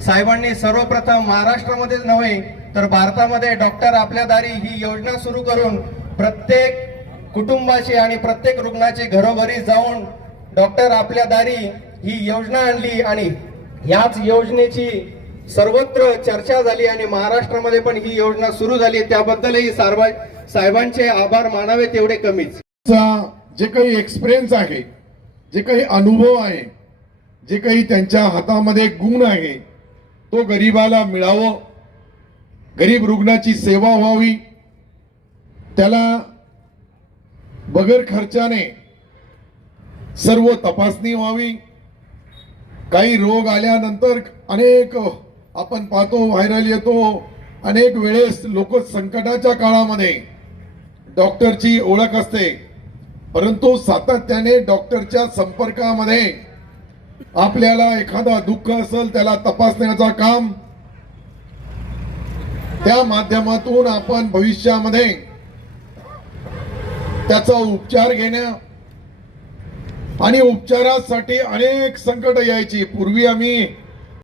साहेबांनी सर्वप्रथम महाराष्ट्रामध्येच नव्हे तर भारतामध्ये डॉक्टर आपल्या दारी ही योजना सुरू करून प्रत्येक कुटुंबाची आणि प्रत्येक रुग्णाची घरोघरी जाऊन डॉक्टर आपल्या दारी ही योजना आणली आणि याच योजनेची सर्वत्र चर्चा झाली आणि महाराष्ट्रामध्ये पण ही योजना सुरू झाली. त्याबद्दलही साहेबांचे आभार मानावे तेवढे कमीच. जे काही एक्सपिरियन्स आहे जे काही अनुभव आहे जे काही त्यांच्या हातामध्ये गुण आहे तो गरीबाला मिळावं गरीब रुग्णाची सेवा व्हावी त्याला बगर खर्चाने सर्व तपासणी व्हावी. काही रोग आल्यानंतर अनेक आपण पाहतो व्हायरल येतो. अनेक वेळेस लोक संकटाच्या काळामध्ये डॉक्टरची ओळख असते. परंतु सातत्याने डॉक्टरच्या संपर्कामध्ये आपल्याला एखादा दुःख असेल त्याला तपासण्याचा काम त्या माध्यमातून आपण भविष्यामध्ये त्याचा उपचार घेण्या आणि उपचारासाठी अनेक संकट यायची. पूर्वी आम्ही